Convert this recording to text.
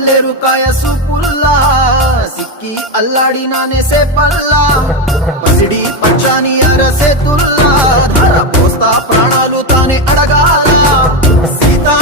పల్లెరుకాయ సూపుల్లా సిక్కి అల్లాడినానే సేపల్లా పసిడి పచ్చాని అరసేతుల్లా ధర పోస్తా ప్రాణాలు తానే అడగాల సీతా